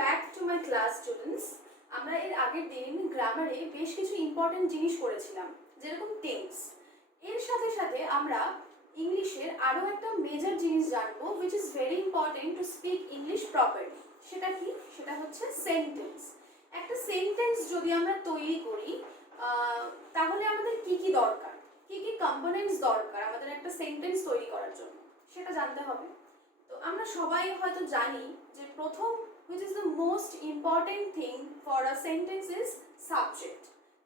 Back to my class students. আমরা এর আগের দিন গ্রামারে বেশ কিছু ইম্পর্টেন্ট জিনিস পড়েছিলাম, যেরকম টেন্স। এর সাথে সাথে আমরা ইংলিশের আরও একটা মেজর জিনিস জানবো, which is very important to speak English properly. সেটা কি? সেটা হচ্ছে সেন্টেন্স। একটা সেন্টেন্স যদি আমরা তৈরি করি তাহলে আমাদের কি কি দরকার, কি কি কম্পোনেন্টস দরকার আমাদের একটা সেন্টেন্স তৈরি করার জন্য, সেটা জানতে হবে। তো আমরা সবাই হয়তো জানি যে প্রথম which is the most important thing for a sentence is subject.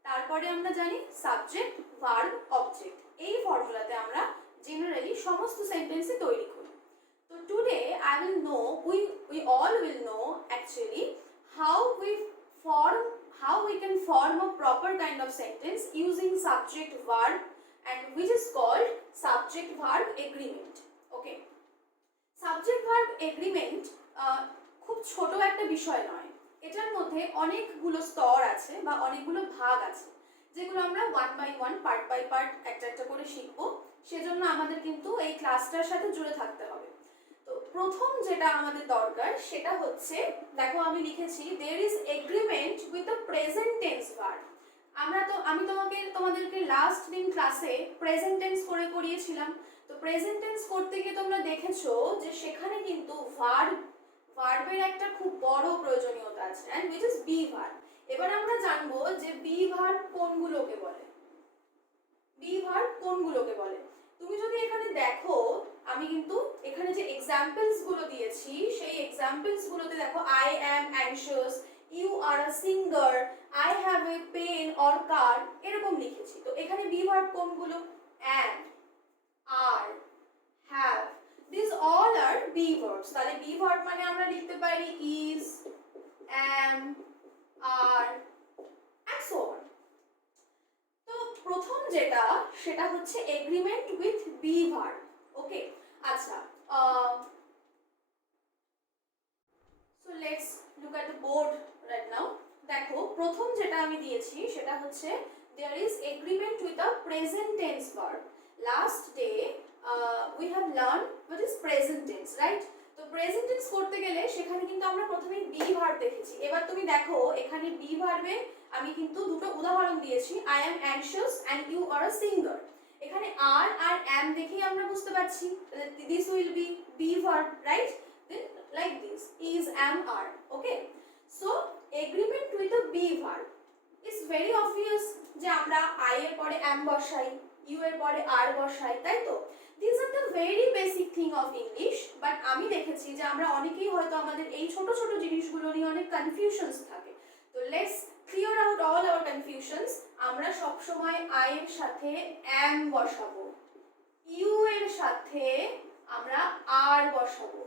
তারপরে আমরা জানি সাবজেক্ট, ভার্ব, অবজেক্ট। এই ফর্মুলাতে আমরা জেনারেলি সমস্ত সেন্টেন্সে তৈরি করি। তো today I will know, we all will know actually how we can form a proper kind of sentence using subject verb, and which is called subject verb agreement. Okay, subject verb agreement খুব ছোট একটা বিষয় নয়। এটার মধ্যে অনেকগুলো স্তর আছে বা অনেকগুলো ভাগ আছে, যেগুলো আমরা one by one, part by part একটা একটা করে শিখবো। সেজন্য আমাদের কিন্তু এই ক্লাসটার সাথে জুড়ে থাকতে হবে। তো প্রথম যেটা আমাদের দরকার সেটা হচ্ছে, দেখো আমি লিখেছি there is agreement with the present tense verb. আমি তোমাদেরকে লাস্ট দিন ক্লাসে প্রেজেন্ট টেন্স করে করিয়েছিলাম। তো প্রেজেন্ট টেন্স করতে গিয়ে তোমরা দেখেছো যে সেখানে কিন্তু ভার্বের একটা খুব বড় প্রয়োজনীয়তা আছে, and which is be verb. এবার আমরা জানবো যে be verb কোনগুলোকে বলে। be verb কোনগুলোকে বলে? তুমি যদি এখানে দেখো, আমি কিন্তু এখানে যে এক্সাম্পলস গুলো দিয়েছি সেই এক্সাম্পলস গুলোতে দেখো I am anxious, you are a singer, I have a pen or car, এরকম লিখেছি। তো এখানে be verb কোনগুলো? am, are, have, these all are be verbs. তাহলে be verb মানে আমরা লিখতে পারি is, am, are and so on. তো প্রথম যেটা সেটা হচ্ছে এগ্রিমেন্ট উইথ be verb. ওকে, আচ্ছা, so let's look at the board right now. দেখো প্রথম যেটা আমি দিয়েছি সেটা হচ্ছে there is agreement with a present tense verb. Last day we have learned what is present tense, right? তো প্রেজেন্ট টেন্স করতে গেলে সেখানে কিন্তু আমরা প্রথমে বি ভার্ব দেখেছি। এবার তুমি দেখো এখানে বি ভার্বে আমি কিন্তু দুটো উদাহরণ দিয়েছি, I am anxious and you are a singer. এখানে are আর am দেখেই আমরা বুঝতে পারছি this will be be verb, right? Then like this, is, am, are. Okay, so agreement with a be verb is very obvious যে আমরা I এর পরে am বসাই, you এর পরে are বসাই, তাই তো? These are the very basic thing of English, but আমি দেখেছি যে আমরা অনেকেই হয়তো আমাদের এই ছোট ছোট জিনিসগুলো নিয়ে অনেক কনফিউশনস থাকে। তো let's clear out all our confusions. আমরা সব সময় I এর সাথে am বসাবো, you এর সাথে আমরা are বসাবো।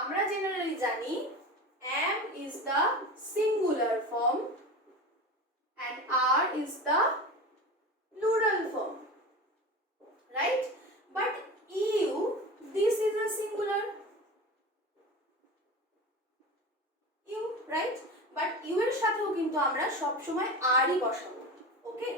আমরা জেনারেলি জানি am is the singular form and are is the plural form, right? But you, this is a singular, you, right? But you এর সাথেও কিন্তু আমরা সব সময় are ই বসাবো। ওকে,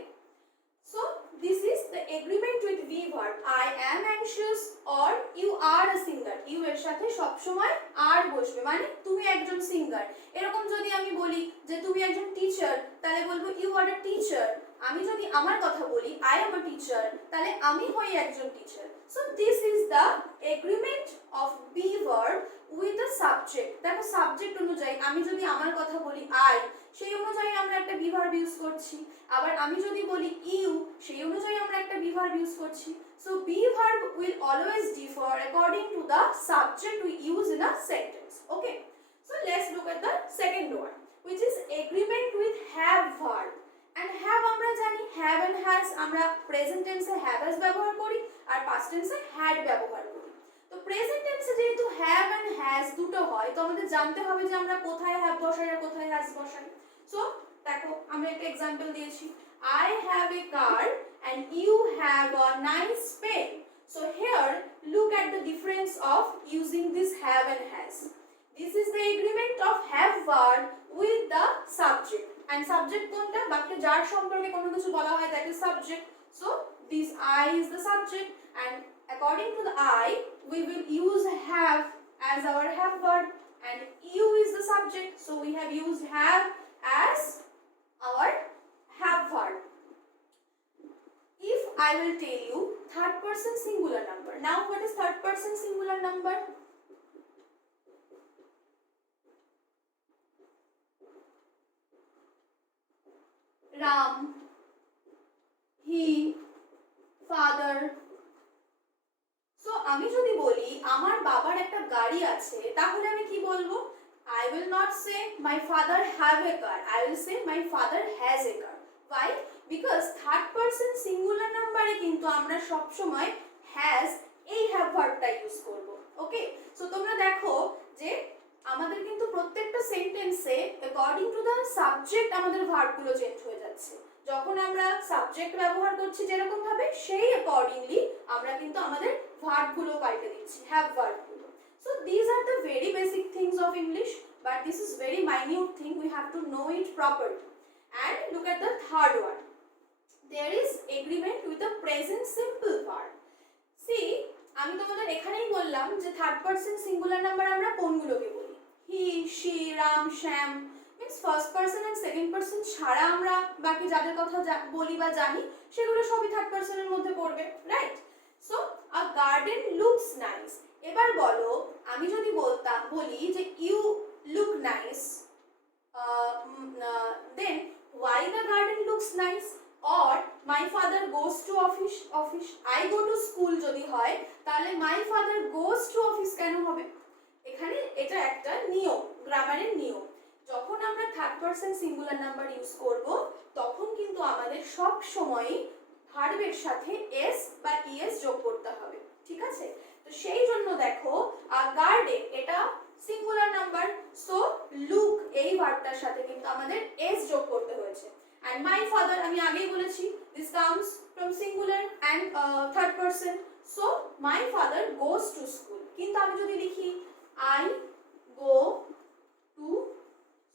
so this is the agreement with be verb. I am anxious or you are a singer. you এর সাথে সব সময় are বসবে, মানে তুমি একজন সিঙ্গার। এরকম যদি আমি বলি যে তুমি একজন টিচার, তাহলে বলবো you are a teacher. আমি যদি আমার কথা বলি I am a teacher, তাহলে আমি হই একজন teacher. So this is the agreement of be verb with the subject. দেখো সাবজেক্ট অনুযায়ী আমি যদি আমার কথা বলি I, সেই অনুযায়ী আমরা একটা be verb ইউজ করছি। আবার আমি যদি বলি you, সেই অনুযায়ী আমরা একটা be verb ইউজ করছি। So be verb will always differ according to the subject we use in a sentence. Okay, so let's look at the second one, which is agreement with have verb. And have আমরা জানি have and has আমরা present টেন্সে have has ব্যবহার করি আর past টেন্সে had ব্যবহার করি। তো প্রেজেন্ট টেন্সে যেহেতু have and has দুটো হয়, তো আমাদের জানতে হবে যে আমরা কোথায় have বসাই আর কোথায় has বসাই। সো দেখো আমরা একটা एग्जांपल দিয়েছি, I have a car and you have a nice pen. So here look at the difference of using this have and has. This is the agreement of have verb with the subject. And subject কোনটা? বাক্যে যার সম্পর্কে কোনো কিছু বলা হয়, that is subject. So this I is the subject, and according to the I we will use have as our have verb, and you is the subject. subject, so we have used have as our have verb. If I will tell you third person singular number, now what is third person singular number? Ram, he, father. So আমি যদি বলি আমার বাবার একটা গাড়ি আছে, তাহলে আমি কি বলবো? I will not say my father have a car, I will say my father has a car. Why? Because third person singular নাম্বারে কিন্তু আমরা সব সময় has এই have ভার্বটা ইউজ করব। ওকে, সো তোমরা দেখো যে আমাদের কিন্তু প্রত্যেকটা সেন্টেন্সে অ্যাকর্ডিং টু দ্য সাবজেক্ট আমাদের ভার্বগুলো চেঞ্জ হয়ে যাচ্ছে। যখন আমরা সাবজেক্ট ব্যবহার করছি যেরকম ভাবে, সেই অ্যাকর্ডিংলি আমরা কিন্তু আমাদের ভার্বগুলো পাল্টে দিচ্ছি, হ্যাভ ভার্বগুলো। So this are the very basic things of English, but this is very minute thing, we have to know it properly. And look at the third one, there is agreement with the present simple verb. See, আমি তোমাদের এখানেই বললাম যে third person singular number আমরা কোনগুলোকে বলি? He, she, Ram, Shyam, means first person and second person ছাড়া আমরা বাকি যাদের কথা বলি বা জানি সেগুলো সবই থার্ড পারসনের মধ্যে পড়বে, right? So a garden looks nice. এবার বলো, আমি যদি বলি যে you look nice, then why the garden looks nice? or my father goes to office, I go to school যদি হয়, তাহলে my father goes to office কেন হবে? এখানে এটা একটা নিয়ম, গ্রামারের নিয়ম। যখন আমরা third person singular number use করব, তখন কিন্তু আমাদের সব সময় ভার্বের সাথে এস বা ইএস যোগ করতে হবে, ঠিক আছে? তো সেই জন্য দেখো গার্ডেন এটা সিঙ্গুলার নাম্বার, সো লুক এই ভার্বটার সাথে কিন্তু আমাদের এস যোগ করতে হয়েছে। and my father আমি আগেই বলেছি this comes from singular and third person, so my father goes to school। কিন্তু আমি যদি লিখি I go to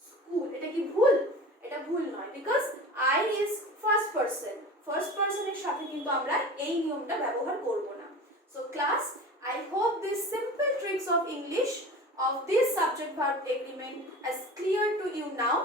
school, এটা কি ভুল? এটা ভুল নয়, because I is first person, first person এর সাথে কিন্তু আমরা এই নিয়মটা ব্যবহার করব না। so class, I hope these simple tricks of English of this subject verb agreement is clear to you now.